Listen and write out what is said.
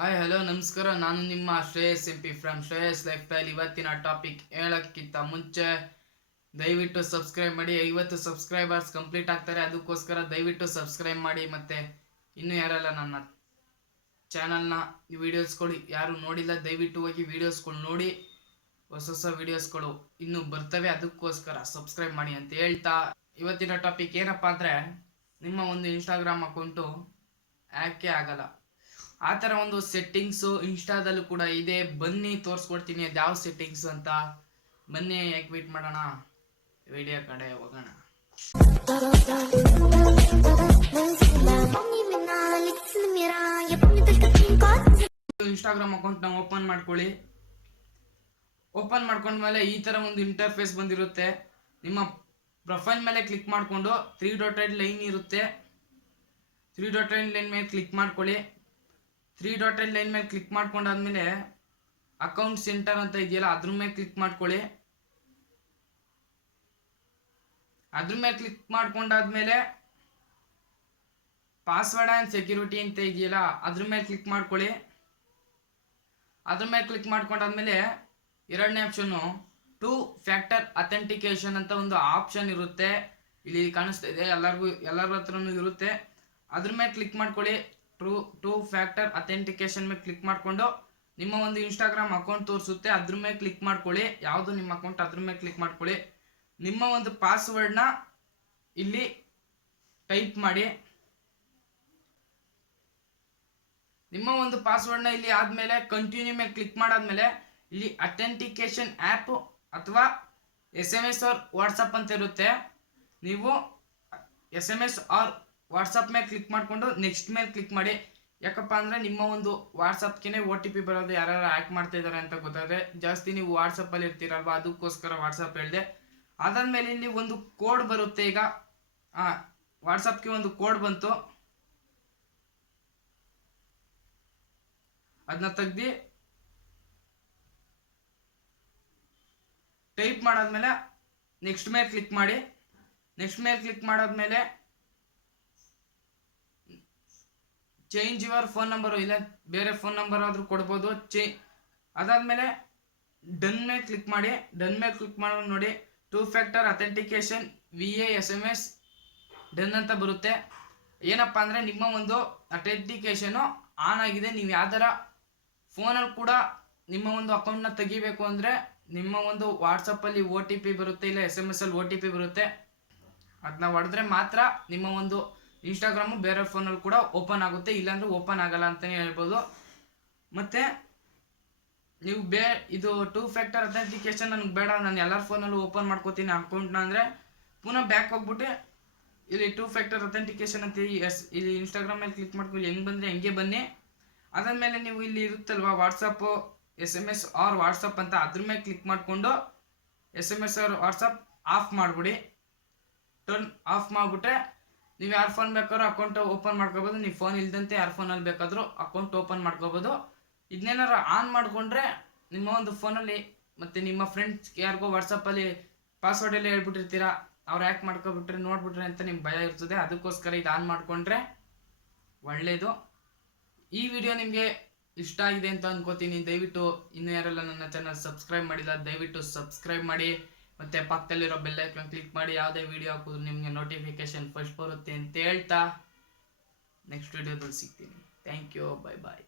Hi hello ನಮಸ್ಕಾರ. ನಾನು ನಿಮ್ಮ Shreyas M P from Shreyas lifestyle ಇವತ್ತಿನ ಟಾಪಿಕ್ ಹೇಳೋಕ್ಕಿಂತ ಮುಂಚೆ ದಯವಿಟ್ಟು ಸಬ್ಸ್ಕ್ರೈಬ್ ಮಾಡಿ. ಐವತ್ತು ಸಬ್ಸ್ಕ್ರೈಬರ್ಸ್ ಕಂಪ್ಲೀಟ್ ಆಗ್ತಾರೆ. ಅದಕ್ಕೋಸ್ಕರ ದಯವಿಟ್ಟು ಸಬ್ಸ್ಕ್ರೈಬ್ ಮಾಡಿ ಮತ್ತು ಇನ್ನೂ ಯಾರೆಲ್ಲ ನನ್ನ ಚಾನಲ್ನ ವೀಡಿಯೋಸ್ಗಳು ಯಾರು ನೋಡಿಲ್ಲ, ದಯವಿಟ್ಟು ಹೋಗಿ ವೀಡಿಯೋಸ್ಗಳು ನೋಡಿ. ಹೊಸ ಹೊಸ ವೀಡಿಯೋಸ್ಗಳು ಇನ್ನೂ ಬರ್ತವೆ. ಅದಕ್ಕೋಸ್ಕರ ಸಬ್ಸ್ಕ್ರೈಬ್ ಮಾಡಿ ಅಂತ ಹೇಳ್ತಾ. ಇವತ್ತಿನ ಟಾಪಿಕ್ ಏನಪ್ಪ ಅಂದರೆ, ನಿಮ್ಮ ಒಂದು ಇನ್ಸ್ಟಾಗ್ರಾಮ್ ಅಕೌಂಟು ಯಾಕೆ ಆಗಲ್ಲ? ಆ ಥರ ಒಂದು ಸೆಟ್ಟಿಂಗ್ಸ್ ಇನ್ಸ್ಟಾದಲ್ಲೂ ಕೂಡ ಇದೆ. ಬನ್ನಿ, ತೋರಿಸ್ಕೊಡ್ತೀನಿ. ಅದು ಯಾವ ಸೆಟ್ಟಿಂಗ್ಸ್ ಅಂತ. ಬನ್ನಿ ಎಕ್ವಿಟ್ ಮಾಡೋಣ? ವಿಡಿಯೋ ಕಡೆ ಹೋಗೋಣ. ಇನ್ಸ್ಟಾಗ್ರಾಮ್ ಅಕೌಂಟ್ ನಾವು ಓಪನ್ ಮಾಡ್ಕೊಳ್ಳಿ. ಓಪನ್ ಮಾಡ್ಕೊಂಡ್ಮೇಲೆ ಈ ತರ ಒಂದು ಇಂಟರ್ಫೇಸ್ ಬಂದಿರುತ್ತೆ. ನಿಮ್ಮ ಪ್ರೊಫೈಲ್ ಮೇಲೆ ಕ್ಲಿಕ್ ಮಾಡಿಕೊಂಡು ತ್ರೀ ಡಾಟೆಡ್ ಲೈನ್ ಇರುತ್ತೆ. ತ್ರೀ ಡಾಟೆಡ್ ಲೈನ್ ಮೇಲೆ ಕ್ಲಿಕ್ ಮಾಡ್ಕೊಳ್ಳಿ. ತ್ರೀ ಡಾಟೆಡ್ ಲೈನ್ ಮೇಲೆ ಕ್ಲಿಕ್ ಮಾಡ್ಕೊಂಡಾದ್ಮೇಲೆ ಅಕೌಂಟ್ ಸೆಂಟರ್ ಅಂತ ಇದೆಯಲ್ಲ, ಅದ್ರ ಮೇಲೆ ಕ್ಲಿಕ್ ಮಾಡ್ಕೊಳ್ಳಿ. ಅದ್ರ ಮೇಲೆ ಕ್ಲಿಕ್ ಮಾಡ್ಕೊಂಡಾದ್ಮೇಲೆ ಪಾಸ್ವರ್ಡ್ ಆ್ಯಂಡ್ ಸೆಕ್ಯೂರಿಟಿ ಅಂತ ಇದೆಯಲ್ಲ, ಅದ್ರ ಮೇಲೆ ಕ್ಲಿಕ್ ಮಾಡ್ಕೊಳ್ಳಿ. ಅದ್ರ ಮೇಲೆ ಕ್ಲಿಕ್ ಮಾಡ್ಕೊಂಡಾದ್ಮೇಲೆ ಎರಡನೇ ಆಪ್ಷನ್ನು ಟೂ ಫ್ಯಾಕ್ಟರ್ ಅಥೆಂಟಿಕೇಶನ್ ಅಂತ ಒಂದು ಆಪ್ಷನ್ ಇರುತ್ತೆ. ಇಲ್ಲಿ ಕಾಣಿಸ್ತಾ ಇದೆ, ಎಲ್ಲರಿಗೂ, ಎಲ್ಲರ ಹತ್ರನೂ ಇರುತ್ತೆ. ಅದ್ರ ಮೇಲೆ ಕ್ಲಿಕ್ ಮಾಡ್ಕೊಳ್ಳಿ. ಟ್ರೂ ಟೂ ಫ್ಯಾಕ್ಟರ್ ಅಥೆಂಟಿಕೇಶನ್ ಮೇಲೆ ಕ್ಲಿಕ್ ಮಾಡಿಕೊಂಡು ನಿಮ್ಮ ಒಂದು ಇನ್ಸ್ಟಾಗ್ರಾಮ್ ಅಕೌಂಟ್ ತೋರಿಸುತ್ತೆ, ಅದ್ರ ಮೇಲೆ ಕ್ಲಿಕ್ ಮಾಡ್ಕೊಳ್ಳಿ. ಯಾವುದು ನಿಮ್ಮ ಅಕೌಂಟ್ ಅದ್ರ ಮೇಲೆ ಕ್ಲಿಕ್ ಮಾಡ್ಕೊಳ್ಳಿ. ನಿಮ್ಮ ಒಂದು ಪಾಸ್ವರ್ಡ್ನ ಇಲ್ಲಿ ಟೈಪ್ ಮಾಡಿ. ನಿಮ್ಮ ಒಂದು ಪಾಸ್ವರ್ಡ್ನ ಇಲ್ಲಿ ಆದಮೇಲೆ ಕಂಟಿನ್ಯೂ ಮೇಲೆ ಕ್ಲಿಕ್ ಮಾಡಾದ್ಮೇಲೆ ಇಲ್ಲಿ ಅಥೆಂಟಿಕೇಶನ್ ಆ್ಯಪ್ ಅಥವಾ S M S or WhatsApp ಅಂತ ಇರುತ್ತೆ. ನೀವು S M S or WhatsApp ಮೇಲೆ ಕ್ಲಿಕ್ ಮಾಡಿಕೊಂಡು ನೆಕ್ಸ್ಟ್ ಮೇಲೆ ಕ್ಲಿಕ್ ಮಾಡಿ. ಯಾಕಪ್ಪ ಅಂದರೆ ನಿಮ್ಮ ಒಂದು ವಾಟ್ಸಪ್ಗೆ ಒ ಟಿ ಪಿ ಬರೋದು ಯಾರು ಆ್ಯಕ್ ಮಾಡ್ತಾ ಇದ್ದಾರೆ ಅಂತ ಗೊತ್ತಾದರೆ ಜಾಸ್ತಿ ನೀವು ವಾಟ್ಸಪ್ಪಲ್ಲಿ ಇರ್ತೀರಲ್ವ? ಅದಕ್ಕೋಸ್ಕರ ವಾಟ್ಸಪ್ ಹೇಳಿದೆ. ಅದಾದಮೇಲೆ ಇಲ್ಲಿ ಒಂದು ಕೋಡ್ ಬರುತ್ತೆ ಈಗ. ವಾಟ್ಸಪ್ಗೆ ಒಂದು ಕೋಡ್ ಬಂತು. ಅದನ್ನ ತೆಗ್ದು ಟೈಪ್ ಮಾಡಾದ್ಮೇಲೆ ನೆಕ್ಸ್ಟ್ ಮೇಲೆ ಕ್ಲಿಕ್ ಮಾಡಿ. ನೆಕ್ಸ್ಟ್ ಮೇಲೆ ಕ್ಲಿಕ್ ಮಾಡಾದ್ಮೇಲೆ ಚೇಂಜ್ ಯುವರ್ ಫೋನ್ ನಂಬರು ಇಲ್ಲ, ಬೇರೆ ಫೋನ್ ನಂಬರ್ ಆದರೂ ಕೊಡ್ಬೋದು, ಚೇ, ಅದಾದಮೇಲೆ ಡನ್ ಮೇಲೆ ಕ್ಲಿಕ್ ಮಾಡಿ ಡನ್ ಮೇಲೆ ಕ್ಲಿಕ್ ಮಾಡೋ ನೋಡಿ two factor authentication via S M S done ಅಂತ ಬರುತ್ತೆ. ಏನಪ್ಪ ಅಂದರೆ ನಿಮ್ಮ ಒಂದು ಅಥೆಂಟಿಕೇಶನು ಆನ್ ಆಗಿದೆ, ನೀವು ಯಾವ್ದಾರ ಫೋನಲ್ಲಿ ಕೂಡ ನಿಮ್ಮ ಒಂದು ಅಕೌಂಟ್ನ ತೆಗಿಬೇಕು ಅಂದರೆ ನಿಮ್ಮ ಒಂದು ವಾಟ್ಸಪ್ಪಲ್ಲಿ ಓ ಟಿ ಪಿ ಬರುತ್ತೆ, ಇಲ್ಲ ಎಸ್ ಎಂ ಎಸ್ ಅಲ್ಲಿ ಒ ಟಿ ಪಿ ಬರುತ್ತೆ. ಅದನ್ನ ಹೊಡೆದ್ರೆ ಮಾತ್ರ ನಿಮ್ಮ ಒಂದು ಇನ್ಸ್ಟಾಗ್ರಾಮು ಬೇರೆ ಫೋನಲ್ಲಿ ಕೂಡ ಓಪನ್ ಆಗುತ್ತೆ, ಇಲ್ಲಾಂದರೆ ಓಪನ್ ಆಗಲ್ಲ ಅಂತಲೇ ಹೇಳ್ಬೋದು. ಮತ್ತು ನೀವು ಬೇ, ಇದು ಟೂ ಫ್ಯಾಕ್ಟರ್ ಅಥೆಂಟಿಕೇಶನ್ ನನಗೆ ಬೇಡ, ನಾನು ಎಲ್ಲರ ಫೋನಲ್ಲೂ ಓಪನ್ ಮಾಡ್ಕೋತೀನಿ ಅಕೌಂಟ್ನ ಅಂದರೆ ಪುನಃ ಬ್ಯಾಕ್ ಹೋಗ್ಬಿಟ್ಟು ಇಲ್ಲಿ ಟೂ ಫ್ಯಾಕ್ಟರ್ ಅಥೆಂಟಿಕೇಶನ್ ಅಂತ ಎಸ್, ಇಲ್ಲಿ ಇನ್ಸ್ಟಾಗ್ರಾಮ್ ಮೇಲೆ ಕ್ಲಿಕ್ ಮಾಡ್ಕೊಂಡು ಹೆಂಗೆ ಬಂದರೆ ಹೆಂಗೆ ಬನ್ನಿ. ಅದಾದಮೇಲೆ ನೀವು ಇಲ್ಲಿ ಇರುತ್ತಲ್ವಾ WhatsApp S M S or WhatsApp ಅಂತ ಅದ್ರ ಮೇಲೆ ಕ್ಲಿಕ್ ಮಾಡಿಕೊಂಡು S M S or WhatsApp off ಮಾಡಿಬಿಡಿ. ಟರ್ನ್ ಆಫ್ ಮಾಡಿಬಿಟ್ರೆ ನೀವು ಯಾರ ಫೋನ್ ಬೇಕಾದ್ರೂ ಅಕೌಂಟ್ ಓಪನ್ ಮಾಡ್ಕೋಬೋದು. ನೀವು ಫೋನ್ ಇಲ್ದಂತೆ ಯಾರ ಫೋನಲ್ಲಿ ಬೇಕಾದರೂ ಅಕೌಂಟ್ ಓಪನ್ ಮಾಡ್ಕೋಬೋದು. ಇದನ್ನೇನಾರು ಆನ್ ಮಾಡಿಕೊಂಡ್ರೆ ನಿಮ್ಮ ಒಂದು ಫೋನಲ್ಲಿ ಮತ್ತು ನಿಮ್ಮ ಫ್ರೆಂಡ್ಸ್ ಯಾರಿಗೋ ವಾಟ್ಸಪ್ಪಲ್ಲಿ ಪಾಸ್ವರ್ಡ್ ಎಲ್ಲ ಹೇಳ್ಬಿಟ್ಟಿರ್ತೀರಾ, ಅವ್ರು ಯಾಕೆ ಮಾಡ್ಕೊಬಿಟ್ರೆ, ನೋಡ್ಬಿಟ್ರೆ ಅಂತ ನಿಮ್ಗೆ ಭಯ ಇರ್ತದೆ. ಅದಕ್ಕೋಸ್ಕರ ಇದು ಆನ್ ಮಾಡಿಕೊಂಡ್ರೆ ಒಳ್ಳೆಯದು ಈ ವಿಡಿಯೋ ನಿಮಗೆ ಇಷ್ಟ ಆಗಿದೆ ಅಂತ ಅಂದ್ಕೋತೀನಿ ದಯವಿಟ್ಟು ಇನ್ನೂ ಯಾರೆಲ್ಲ ನನ್ನ ಚಾನಲ್ ಸಬ್ಸ್ಕ್ರೈಬ್ ಮಾಡಿಲ್ಲ, ದಯವಿಟ್ಟು ಸಬ್ಸ್ಕ್ರೈಬ್ ಮಾಡಿ. ಮತ್ತು ಪಕ್ಕದಲ್ಲಿರೋ ಬೆಲ್ ಐಕಾನ್ ಕ್ಲಿಕ್ ಮಾಡಿ ಯಾವುದೇ ವಿಡಿಯೋ ಹಾಕಿದ್ರು ನಿಮಗೆ ನೋಟಿಫಿಕೇಶನ್ ಫಸ್ಟ್ ಬರುತ್ತೆ ಅಂತ ಹೇಳ್ತಾ ನೆಕ್ಸ್ಟ್ ವಿಡಿಯೋದಲ್ಲಿ ಸಿಗ್ತೀನಿ. Thank you bye bye